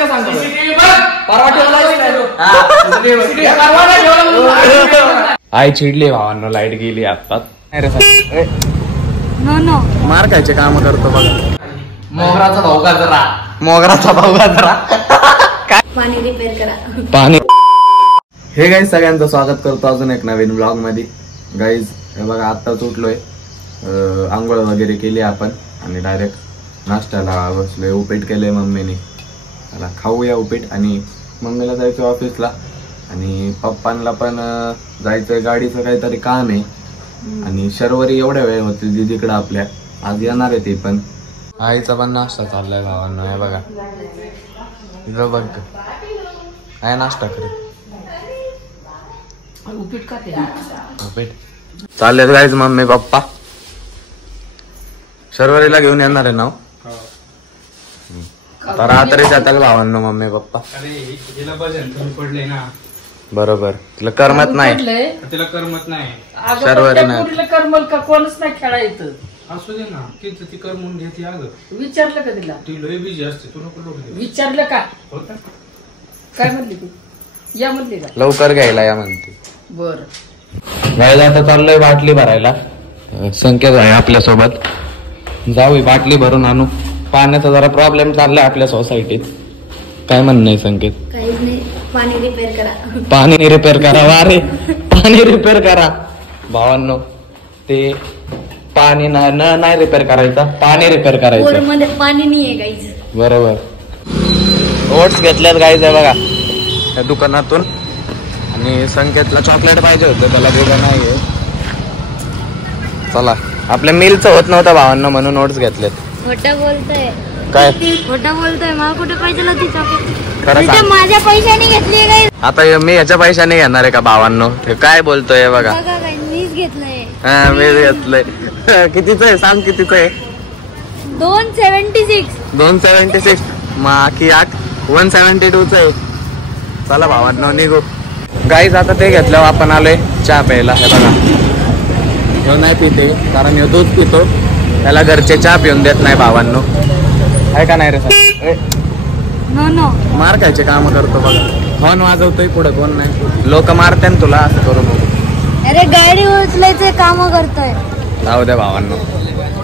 का सांगतो आई चिडली भावांनो लाईट गेली आत्ताच. मार खायचे काम करतो बघा. मोगराचा भाऊ गाजरा. मोगराचा भाऊ गाजरा. पाणी रिपेअर करा. पाणी. हे गाईज सगळ्यांचं स्वागत करतो अजून एक नवीन ब्लॉग मध्ये. गाईज हे बघा आत्ताच उठलोय, आंघोळ वगैरे केली आपण आणि डायरेक्ट नाश्त्याला बसलोय. उपीट केलंय मम्मीने, मला खाऊया उपीट. आणि मम्मीला जायचं ऑफिसला आणि पप्पांना पण जायचंय, गाडीचं काहीतरी काम आहे. आणि शर्वरी एवढ्या वेळ होती दीदीकडे आपल्या, आज येणार आहे ती पण. आईचा पण नाश्ता चाललाय भावांना. हे बघा इथं बघ काय नाश्ता करत उपीट का ते उपीट चालले जायचं. मम्मी पप्पा शर्वरीला घेऊन येणार आहे ना तर रात्री जाताल भावांनो मम्मी पप्पा. तिला भजन कमी पडले ना. बरोबर, तिला करमत नाही. तिला करमत नाही. शर्वरी नाही करमल का, कोणच नाही खेळायचं. असू दे ना, तिचं ती करमून घेते. अगं विचारलं का तिला? ती लय बिझी असते, तू नको विचारलं का? होता काय म्हणली ती? या म्हणली का? लवकर घ्यायला या म्हणते. बर जायला आता चाललोय बाटली भरायला. संकेत आहे आपल्या सोबत, जाऊ बाटली भरून आणू. पाण्याचा जरा प्रॉब्लेम चाललाय आपल्या सोसायटीत. काय म्हणणं आहे संकेत? काहीच नाही, पाणी रिपेअर करा. पाणी रिपेअर करा. वारे पाणी रिपेअर करा भावांनो. ते पाणी नाही रिपेअर करायचा, पाणी रिपेअर करायचं. मध्ये पाणी नाहीये गाईज. बरोबर. ओट्स घेतल्यात गाईज आहे बघा त्या दुकानातून. आणि संकेतला चॉकलेट पाहिजे होतं, त्याला दिलं नाहीये. चला, आपल्या मिलचं होत नव्हतं भावांना म्हणून ओट्स घेतलेत. खोटं बोलतोय. काय खोटं बोलतोय? मला कुठे पाहिजे होती चॉकलेट? खरं सांग. माझ्या पैशाने घेतली गाईज. आता मी याच्या पैशाने घेणार आहे का भावांनो? ते काय बोलतोय बघा. मीच घेतलंय. हा मी घेतलंय. कितीच आहे सांग, कितीच आहे? 276. 276 माकी 172च आहे. चला भावांनो निघू. गाईज आता ते घेतल्यावर आपण आलोय चहा प्यायला. हे बघा ह्यो नाही पिते कारण ह्यो दूध पितो, त्याला घरचे चहा पिऊन देत नाही भावांनो. आहे का नाही रे सर? नो मार खायचे काम करतो बघा. हॉर्न वाजवतोय पुढे कोण नाही, लोक मारते ना तुला. असं करू नको. अरे गाडी उचलायचे काम करतोय. जाऊ द्या भावांनो,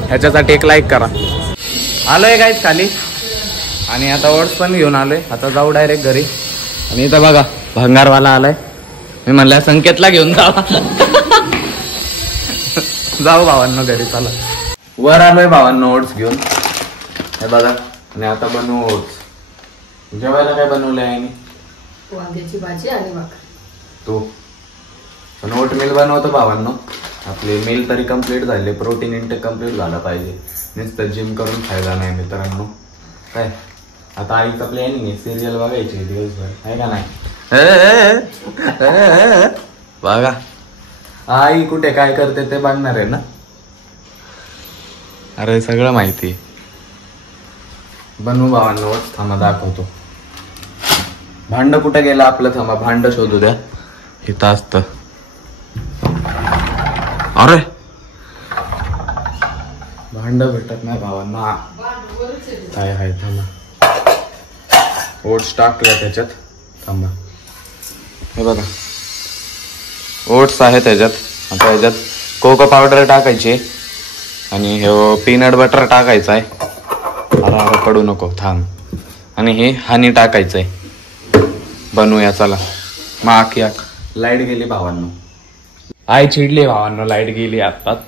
ह्याच्यासाठी एक लाईक करा. आलोय गाईज खाली आणि आता ओट्स पण घेऊन आलोय. आता जाऊ डायरेक्ट घरी. आणि इथं बघा भंगारवाला आलाय. मी म्हणलं संकेतला घेऊन जावा. जाऊ भावांनो घरी. चला वर आलोय भावांनो ओट्स घेऊन. हे बघा. आणि आता बनवू ओट्स. जेवायला काय बनवलंय आहे? वांग्याची भाजी आणि भाकर. तू पण ओट मिल बनवतो भावांनो. आपली मेल तरी कम्प्लीट झाली, प्रोटीन इंटेक कम्प्लीट झाला पाहिजे. नुसतं जिम करून फायदा नाही मित्रांनो. काय आता आईचा प्लॅनिंग आहे सिरियल बघायची दिवसभर, आहे का नाही? बघा आई कुठे काय करते ते बघणार आहे ना. अरे सगळं माहिती. बनवू भावांनो. थांबा दाखवतो. भांड कुठं गेलं आपलं? थांबा भांड शोधू द्या. इथं असतं. अरे भांड भेटत नाही भावांना. काय आहे? थांबा. ओट्स टाकूया त्याच्यात. थांबा. हे बघा ओट्स आहे त्याच्यात. आता याच्यात कोको पावडर टाकायची आणि हे पीनट बटर टाकायचं आहे. अरे पडू नको, थांब. आणि हे हनी टाकायचंय. बनवूया चला. माकी लाईट गेली भावांनो. आई चिडली भावांनो, लाईट गेली आत्ताच.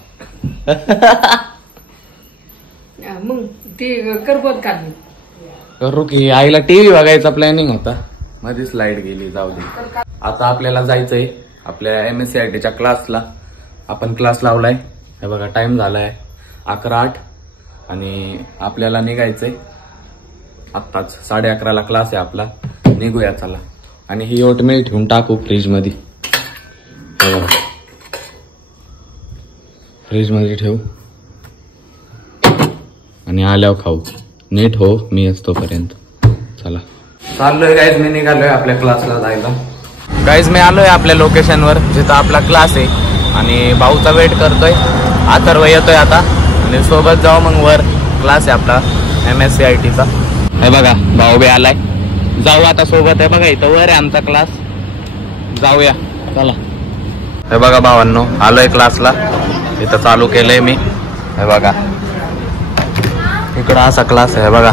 मग ती करबत काढली. करू की. आईला टीव्ही बघायचा प्लॅनिंग होता, मध्येच लाईट गेली. जाऊ दे. आता आपल्याला जायचंय आपल्या MSCITच्या क्लासला. आपण क्लास लावलाय. हे बघा टाइम झालाय 11:08 आणि आपल्याला निघायचंय आत्ताच. 11:30ला क्लास आहे आपला. निघूया चला. आणि ही ओटमील ठेवून टाकू फ्रीज मध्ये. फ्रीज मध्ये ठेवू आणि आल्यावर खाऊ. नीट हो, मी असतो पर्यंत. चला चाललोय गाईज. मी निघालोय आपल्या क्लासला जायला. गाईज मी आलोय आपल्या लोकेशनवर जिथं आपला क्लास आहे. आणि भाऊचा वेट करतोय. अथर्व येतोय आता आणि सोबत जाऊ मग वर. क्लास आहे आपला MSCITचा. हे बघा भाऊ बी आलाय. जाऊ आता सोबत आहे बघा, इथं वर आहे आमचा क्लास, जाऊया चला. हे बघा भावांनो, आलोय क्लासला, इथं चालू केलंय मी. हे बघा इकडं असा क्लास आहे बघा.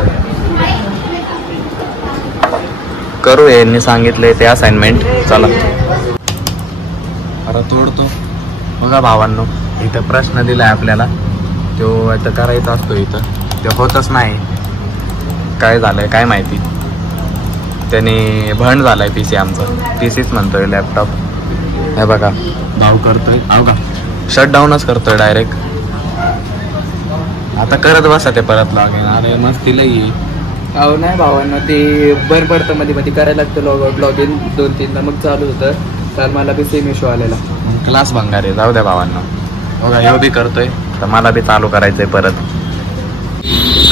करू यांनी सांगितलंय ते असाइनमेंट. चला अरे तोडतो बघा भावांनो, इथं प्रश्न दिलाय आपल्याला, तो आता करायचा असतो, इथं ते होतच नाही. काय झालंय काय माहिती, त्याने भंड झालाय पीसी आमचं, पीसीच म्हणतोय लॅपटॉप. हे बघा धाव करतोय, का शटडाऊनच करतोय डायरेक्ट. आता करत बसा ते परत लागेल. अरे मस्ती लई. अहो नाही भावांना, ते बरं पडतं मध्ये मध्ये करायला लागतं लॉग इन 2-3ला, मग चालू होतं. तर मला बी सेम इश्यू आलेला. क्लास भंगार आहे, जाऊ द्या भावांना. बघा ह्यो बी करतोय, तर मला बी चालू करायचंय परत.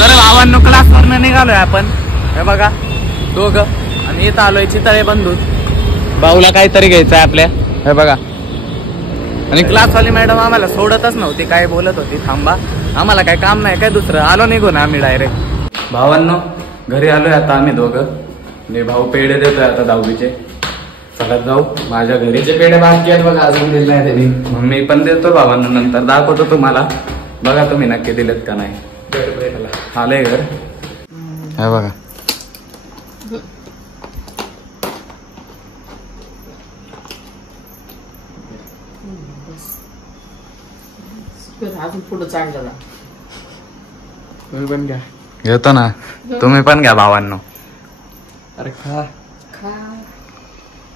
तर भावांनो क्लासवरनं निघालोय आपण. हे बघा दोघं, आणि इथं आलोय चितळे बंधू. भाऊला काहीतरी घ्यायचंय आपल्या. हे बघा, आणि क्लासवाली मॅडम आम्हाला सोडतच नव्हती, काय बोलत होती थांबा, आम्हाला काय काम नाही काय दुसरं. आलो निघून आम्ही डायरेक्ट. भावांनो घरी आलोय आता आम्ही दोघं. आणि भाऊ पेढे देतोय आता 10वीचे. चला जाऊ माझ्या घरीचे पेढे बाकी आहेत बघा, अजून दिले नाही त्यांनी. मग मी पण देतो भावांना, नंतर दाखवतो तुम्हाला. बघा तुम्ही नक्की दिलेत का नाही. आलंय घर. हे बघा अजून पुढे चांगलं. तुम्ही पण घ्या. घेतो ना, तुम्ही पण घ्या भावांनो. अरे खा.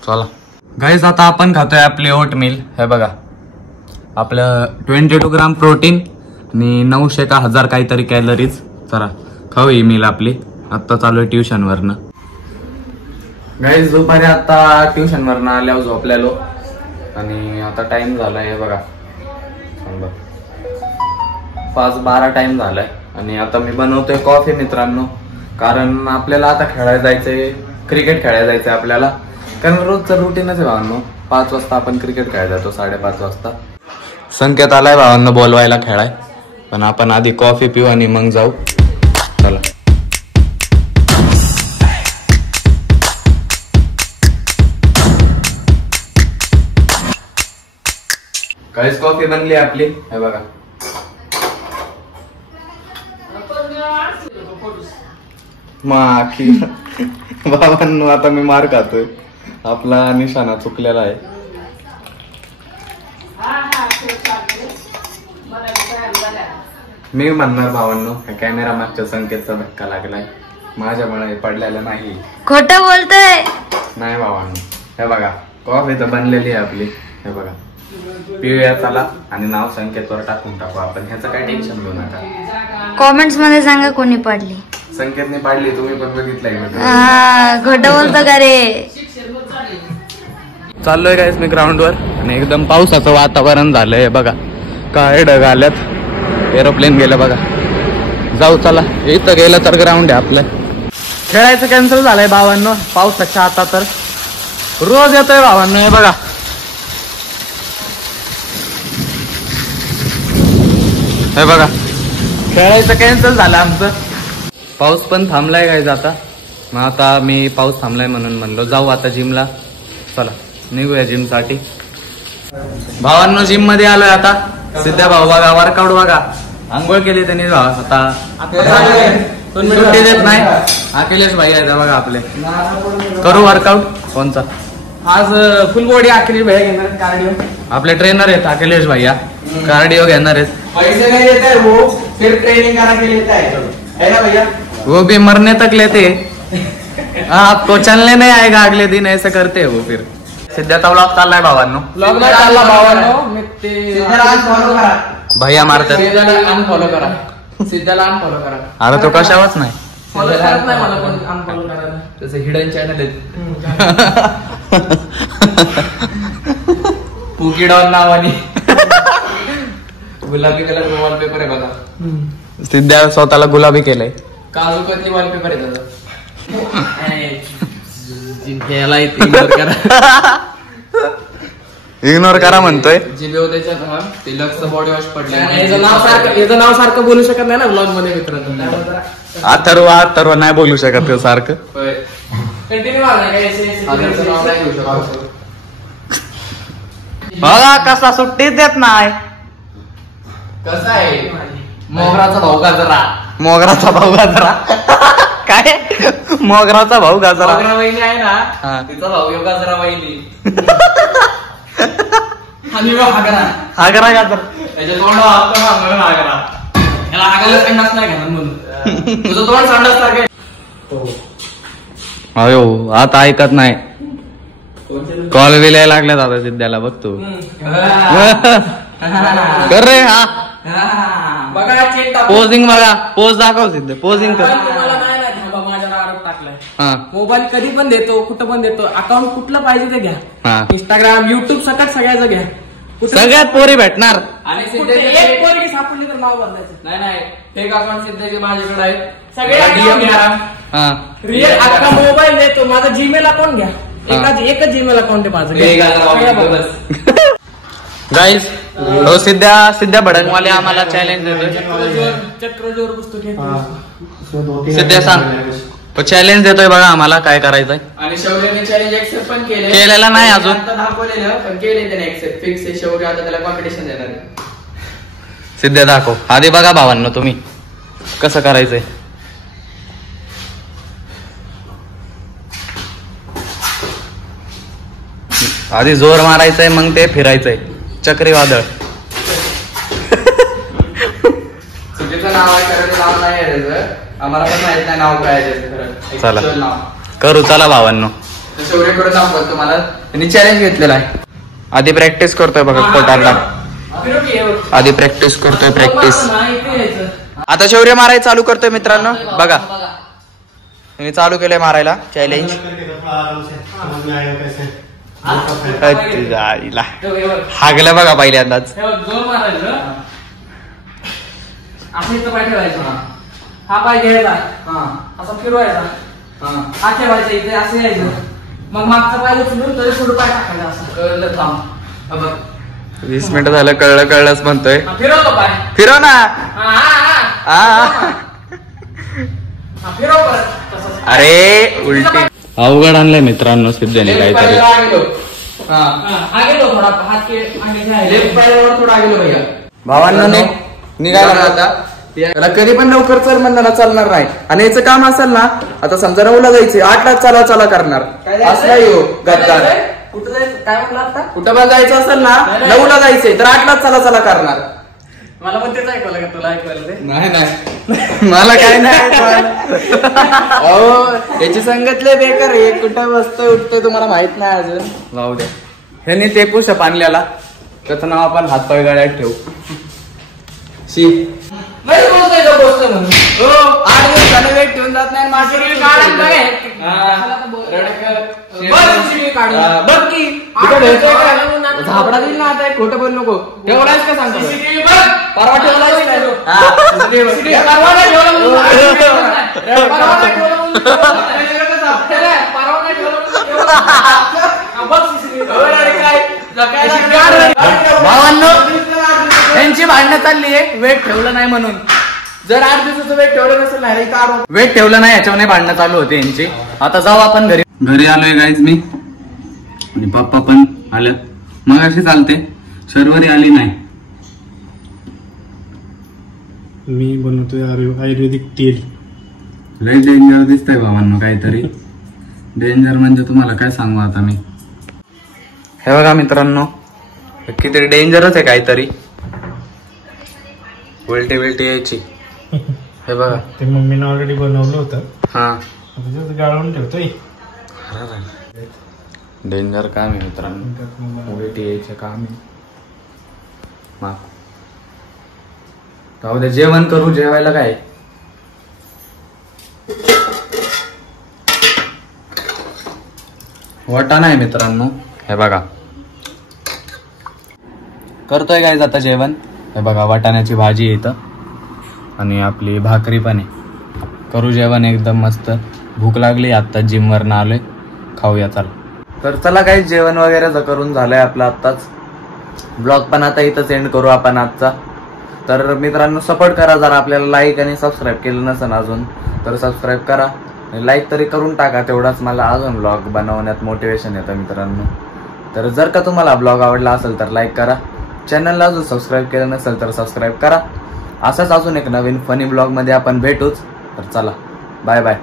चला गाईज, आता आपण खातोय आपली ओट मिल. हे बघा आपलं 22 ग्राम प्रोटीन आणि 900 का 1000 काहीतरी कॅलरीज. चला खाऊ ही मिल आपली. आत्ता चालू आहे ट्युशनवरनं. गाईज दुपारी आता ट्युशनवरनं आल्यावर झोपलेलो, आणि आता टाइम झालाय. हे बघा 5:12 टाइम झालाय, आणि आता मी बनवतोय कॉफी मित्रांनो. कारण आपल्याला आता खेळायला जायचंय, क्रिकेट खेळायला जायचंय आपल्याला. कारण रोजचं रुटीनच आहे भावांनो. 5 वाजता आपण क्रिकेट खेळायला जातो, 5:30 वाजता. संकेत आलाय भावांनो बोलवायला खेळाय, पण आपण आधी कॉफी पिऊ आणि मग जाऊ. चला काहीच कॉफी बनली आपली. हे बघा माखी. बाबांनो आता मी मार खातोय, आपला निशाणा चुकलेला आहे. मी म्हणणार भावांनो, कॅमेरा मागच्या संकेतचा धक्का लागलाय, माझ्यामुळे पडलेला नाही. खोटं बोलतोय. नाही भावांनो, हे बघा कॉफी तर बनलेली आहे आपली. हे बघा पिऊया चला, आणि नाव संकेतवर टाकून टाकू आपण. ह्याचं काय टेन्शन घेऊ नका. कॉमेंट्स मध्ये सांगा कोणी पाडली. संकेतने पाडली, तुम्ही पण बघितलंय. खोटं बोलतो का रे. चाललोय गाईस मी ग्राउंडवर, आणि एकदम पावसाचं वातावरण झालंय. बघा काय ढग आल्यात, एरोप्लेन गेलं बघा. जाऊ चला, इथं गेलं तर ग्राउंड आहे आपलं. खेळायचं कॅन्सल झालंय भावांनो, पावसाच्या आता तर रोज येतोय भावांनो. हे बघा हे बघा खेळायचं कॅन्सल झालं आमचं. पाऊस पण थांबलाय गाईज आता. मग आता मी पाऊस थांबलाय म्हणून म्हणलो जाऊ आता जिमला. चला निघूया जिम साठी. भावांनो जिम मध्ये आलोय आता. सिद्ध्या भाऊ बघा वर्कआउट बघा, आंघोळ केली त्यांनी आता. सुट्टी देत नाही. अखिलेश भाई आहे बघा आपले. करू वर्कआउट. कोणचा आज फुल बॉडी अखिलेश भैया घेणार कार्डिओ. आपले ट्रेनर आहेत अखिलेश भैया, कार्डिओ घेणार आहेत. पैसे नहीं देता है वो, सिर्फ ट्रेनिंग करा के लेता है ना भैया. वो भी मरने तक लेते. आपको चलने नहीं आएगा अगले दिन, ऐसे करते हैं वो. फिर सिद्ध्याचा ब्लॉग चाललाय भावांनो. लॉकडाऊन चालला भावांनो. मी ते फॉलो करा. भैया मारतात. सिद्धाला अनफॉलो करा. सिद्धाला अनफॉलो करा. अरे तो कशावच नाही. फॉलो करत नाही मला पण अनफॉलो करायला. त्याचं हिडन चॅनल आहे. पुकी डॉन नावानी गुलाबी कलर वॉलपेपर आहे बघा. सिद्ध्या स्वतःला गुलाबी केलंय. काजू कतली वॉलपेपर आहे त्याचा. जिंक्याला इग्नोर करा. इग्नोर करा म्हणतोय. जिबे त्याच्यात ते लक्स बॉडी वॉश पडले. याचं नाव सारखं बोलू शकत नाही ना ब्लॉग मध्ये मित्रांनो. अथर्व नाही बोलू शकत सारखं. होय. बघा कसा सुट्टीच देत नाही. कसा आहे मोगराचा भाऊ गाजरा. मोगराचा भाऊ गाजरा काय मोगराचा भाऊ गाजरा. वहिनी आहे ना तिचा भाऊ यो गाजरा वहिनी. आणि हागरा हागरा गाजरा त्याच्या तोंडावर हागरा. याला हागायला संडास नाही घेणार म्हणून तुझं तोंड संडास सारखं. अयो आता ऐकत नाही. कॉल विलाय लागल्या दादा सिद्ध्याला बघतो. कर रे हा पोजिंग बघा. पोज दाखव सिद्ध. पोजिंग कर. मोबाईल कधी पण देतो कुठं पण देतो. अकाउंट कुठलं पाहिजे ते घ्या. इंस्टाग्राम युट्यूब सकट सगळ्याचं घ्या. सगळ्यात पोरी भेटणार. आणि एक पोरगी सापडली तर नाव बदलायचं. नाही फेक अकाउंट सिद्धाचे माझ्याकडे आहे. सगळे रिअल अख्खा मोबाईल देतो. माझा जीमेल अकाउंट घ्या. एकच जीमेल अकाउंट आहे माझं. गाईज सिद्ध्या भडंगवाले आम्हाला चॅलेंज देतोय. चक्रजोर पुस्तक सिद्ध्या सांग चॅलेंज देतोय बघा आम्हाला काय करायचंय. आणि शौर्याने चॅलेंज एक्सेप्ट पण केलेला नाही अजून. दाखवलेलं पण केले त्याने एक्सेप्ट. फिक्स आहे शौर्य आता त्याला कॉम्पिटिशन देणार आहे. सिद्ध्या दाखव आधी. बघा भावांनो तुम्ही कसं करायचंय. आधी जोर मारायचंय मग ते फिरायचंय. चक्रीवादळ. चुकीचं नाव आहे खरं. नाव नाही आहे त्याचं. आम्हाला पण माहित नाही नाव काय आहे त्याचं खरं. चला Actual नाव करू. चला भावांनो शौर्यकडे दाखवतो तुम्हाला. त्यांनी चॅलेंज घेतलेला आहे. आधी प्रॅक्टिस करतोय बघा पोटाला. आधी प्रॅक्टिस करतोय प्रॅक्टिस. आता शौर्य मारायला चालू करतोय मित्रांनो. बघा मी चालू केलंय मारायला चॅलेंज. हागलं बघा पहिल्यांदाच. जोर मारायचं. असं इथं पाय ठेवायचा. हा पाय घ्यायचा. असा फिरवायचा. हा ठेवायचा इथे असं यायचं. मग मागचा पाय उचलून तरी पुढे पाय टाकायचा. असं कळलं. थांब 20 मिनिटं झालं. कळलंच म्हणतोय. फिरवतो पाय. फिरव ना. फिरव परत तसंच. अरे उलटी अवघड आणलंय मित्रांनो सिद्ध्याने काहीतरी. आगे लो थोडा हात के आगे जाय. लेफ्ट पायावर थोडा आगे लो भैया. भावांनो निघाला आता. त्याला कधी पण लवकर चल म्हणताना चालणार नाही. आणि याचं काम असेल ना आता समजा 9ला जायचे 8ला चला करणार. असला येऊ गद्दार. कुठं जायचं काय म्हणलं आता. कुठं पण जायचं असेल ना 9ला जायचंय तर 8लाच चला करणार. मला पण तेच ऐकवलं का तुला ऐकवलं ते. नाही मला काय नाही. अहो याची संगत लय बेकार आहे. कुठं बसतोय उठतोय तुम्हाला माहित नाही अजून. जाऊ दे. ह्यांनी ते पुषप आणलेला त्याचं नाव आपण हातपाय गाड्यात ठेवू. नाही बोलतोय का बोलतोय म्हणून. 8 दिवसाने वेट ठेवून जात नाही. माझ्या झापडा दिल ना आता. खोटं बोल नको. ठेवलायच का सांगतो. परवा ठेवलायच भावांनो त्यांची भांडणं चालली आहे वेट ठेवलं नाही म्हणून. जर 8 दिवसाचं वेट ठेवलं नसेल ना इथं वेट ठेवलं नाही याच्यावर भांडणं चालू होते यांची. आता जाऊ आपण घरी आलोय गाईज मी. आणि पप्पा पण आलं. मग अशी चालते. शर्वरी आली नाही. मी बनवतोय आयुर्वेदिक तेल. लय डेंजर दिसतंय भावांनो काहीतरी. डेंजर म्हणजे तुम्हाला काय सांगू आता मी. हे बघा मित्रांनो किती डेंजरच आहे काहीतरी. उलटी यायची. हे बघा ते मम्मीने ऑलरेडी बनवलं होतं. हा गाळून ठेवतोय. डेंजर काम आहे मित्रांनो. उलटी यायचं काम आहे. जाऊ दे जेवण करू. जेवायला काय वाटा नाही मित्रांनो. हे बघा करतोय काय आता जेवण. हे बघा वाटाण्याची भाजी आहे इथं आणि आपली भाकरी पण आहे. करू जेवण एकदम मस्त. भूक लागली आत्ता जिम वरनं आलोय. खाऊया चला. तर चला काही जेवण वगैरे करून झालंय आपलं आत्ताच. ब्लॉग पण आता इथंच एंड करू आपण आजचा. तर मित्रांनो सपोर्ट करा जरा. आपल्याला लाईक आणि सबस्क्राईब केलं नसेल अजून तर सबस्क्राईब करा. लाईक तरी करून टाका, तेवढाच मला अजून ब्लॉग बनवण्यात मोटिवेशन येतं मित्रांनो. तर जर का तुम्हाला ब्लॉग आवडला असेल तर लाईक करा, चॅनलला अजून सबस्क्राईब केलं नसेल तर सबस्क्राईब करा. असाच अजून एक नवीन फनी ब्लॉग मध्ये आपण भेटूच. तर चला, बाय बाय.